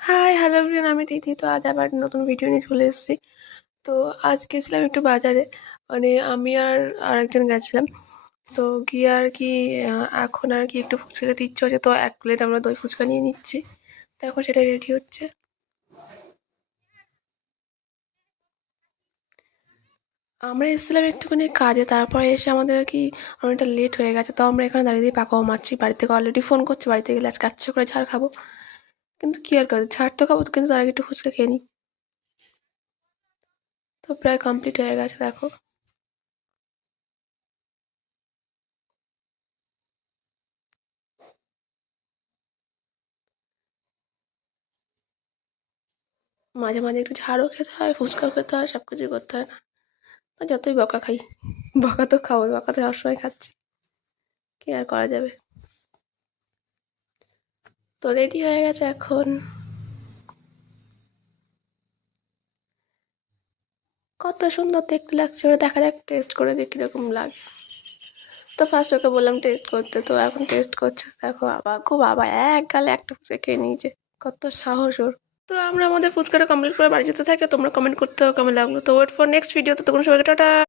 High, hello everyone, আমি তিথি। তো আজ আবার নতুন ভিডিও নিয়ে চলে এসেছি। তো আজ গেছিলাম একটু বাজারে, মানে আমি আর আরেকজন গেছিলাম। তো গিয়ে আর কি এখন আর কি একটু ফুচকা খেতে ইচ্ছে হচ্ছে, তো 1 প্লেট আমরা দই ফুচকা নিয়ে নিচ্ছি। তো এখন সেটা রেডি হচ্ছে। আমরা এসেছিলাম একটুখানি কাজে, তারপরে এসে আমাদের আর কি অনেকটা লেট হয়ে গেছে। তো আমরা এখানে দাঁড়িয়ে দিয়ে পাকাও মারছি। বাড়ি থেকে অলরেডি ফোন করছি, বাড়িতে গেলে আজকে আচ্ছা করে ঝাড় খাবো। কিন্তু কি আর করবো, ঝাড় তো খাবো, কিন্তু তার আগে একটু ফুচকা খেয়ে নিই। তো প্রায় কমপ্লিট হয়ে গেছে, দেখো। মাঝে মাঝে একটু ঝাড়ও খেতে হয়, ফুচকাও খেতে হয়, সব কিছুই করতে হয় না? তো যতই বকা খাই, বকা তো খাবোই, বকা তো সবসময় খাচ্ছি, কি আর করা যাবে। তো রেডি হয়ে গেছে এখন। কত সুন্দর দেখতে লাগছে, ওরা দেখা যাক টেস্ট করে যে কীরকম লাগে। তো ফার্স্ট ওকে বললাম টেস্ট করতে, তো এখন টেস্ট করছে। দেখো বাবা, খুব বাবা এক গালে একটা ফুচকা খেয়ে নিয়েছে, কত সাহস ওর। তো আমরা আমাদের ফুচকাটা কমপ্লিট করে বাড়ি যেতে থাকি। তোমরা কমেন্ট করতে হবে কেমন লাগলো। তো ওয়েট ফর নেক্সট ভিডিও। তো তখন সবাইকে টাটা।